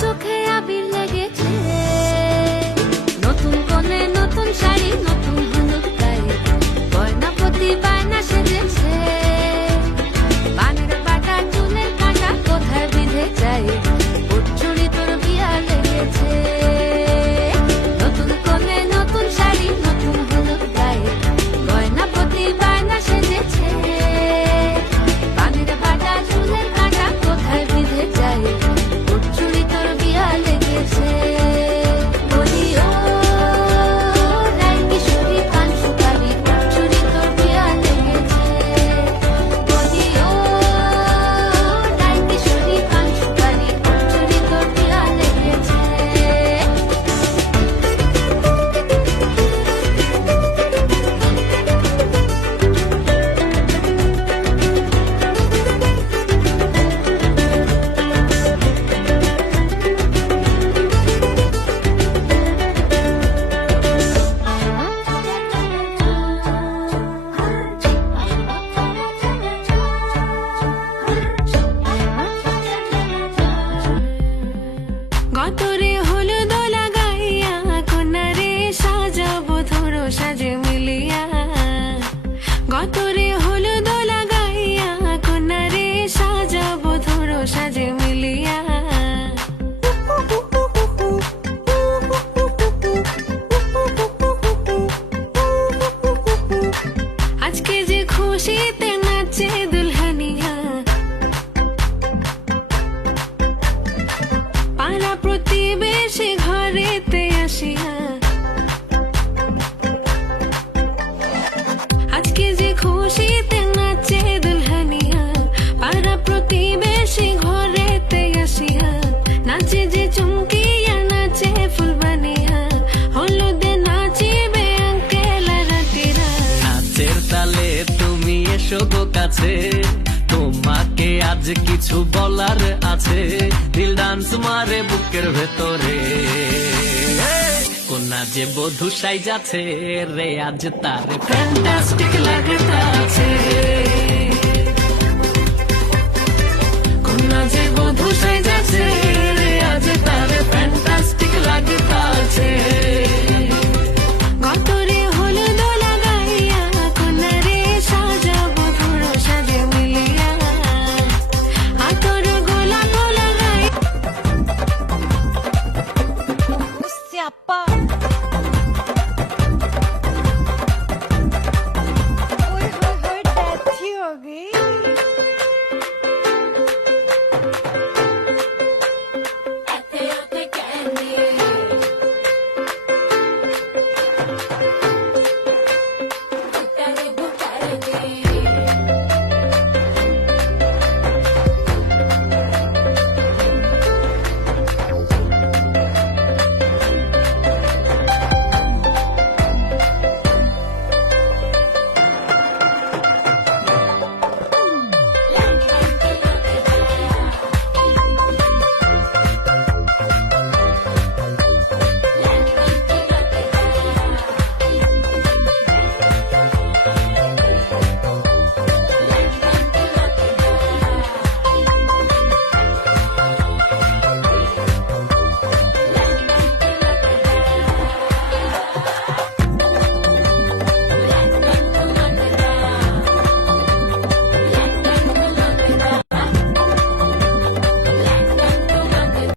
চোখে খুশিতে নাচে দুলহানিয়া, পাড়া নাচে যে চমকিয়া, নাচে ফুলবানিয়া হলুদে নাচিবে আঙ্কেল রাতিরা নাচের তুমি এসো কাছে, তোমাকে আজ কিছু বলার আছে দিল ডান্স মারে বুকের ভেতরে। কন্যা যে বধু সাইজ আছে রে আজ তার ফ্যান্টাস্টিক লাগতাছে I heard okay?